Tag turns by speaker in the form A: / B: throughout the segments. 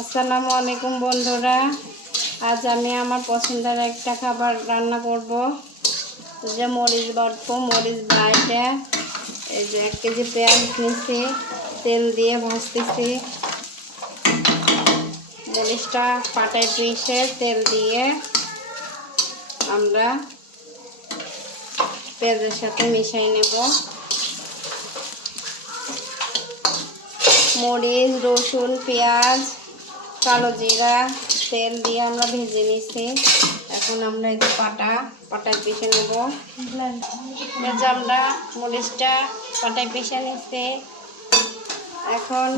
A: আসসালামু আলাইকুম বন্ধুরা। আজ আমি আমার পছন্দের একটা খাবার রান্না করব। যে মরিচ বাটবো মরিচ বাইটে, এই যে এক কেজি পেঁয়াজ নিছি তেল দিয়ে ভাজতেছি। মরিচটা পাটায় পিষে তেল দিয়ে আমরা পেঁয়াজের সাথে মিশাই নেব। মরিচ, রসুন, পেঁয়াজ কালো জিরা, তেল দিয়ে আমরা ভেজে নিছি এখন আমরা যে পাটা পাটায় পিষে নেব। আমরা মরিচটা পাটায় পিষে নিছি এখন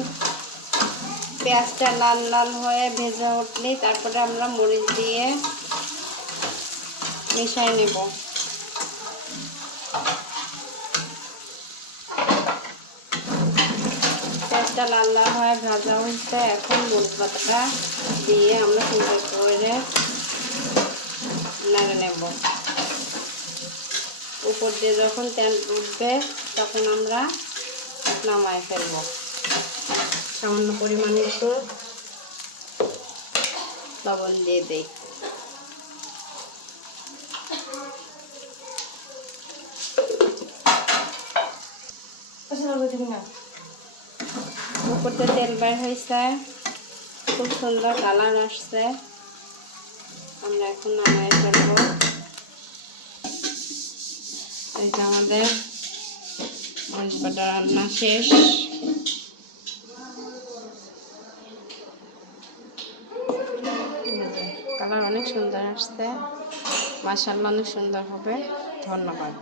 A: পেঁয়াজটা লাল লাল হয়ে ভেজে উঠলেই তারপরে আমরা মরিচ দিয়ে মিশাই নেব। পেঁয়াজটা লাল লাল ভাজা হচ্ছে এখন পাতাটা দিয়ে আমরা সুন্দর করে নাড়ে নেব। উপর দিয়ে যখন তেল উঠবে, তখন আমরা নামায় ফেলব। সামান্য পরিমাণে একটু লবণ দিয়ে দিই। উপরতে তেল বের হয়েছে। খুব সুন্দর কালার আসছে। আমরা এখন নামাই ফেলব। যে আমাদের মরিচ বাটা রান্না শেষ। কালার অনেক সুন্দর আসছে। মাসাল্লা অনেক সুন্দর হবে। ধন্যবাদ।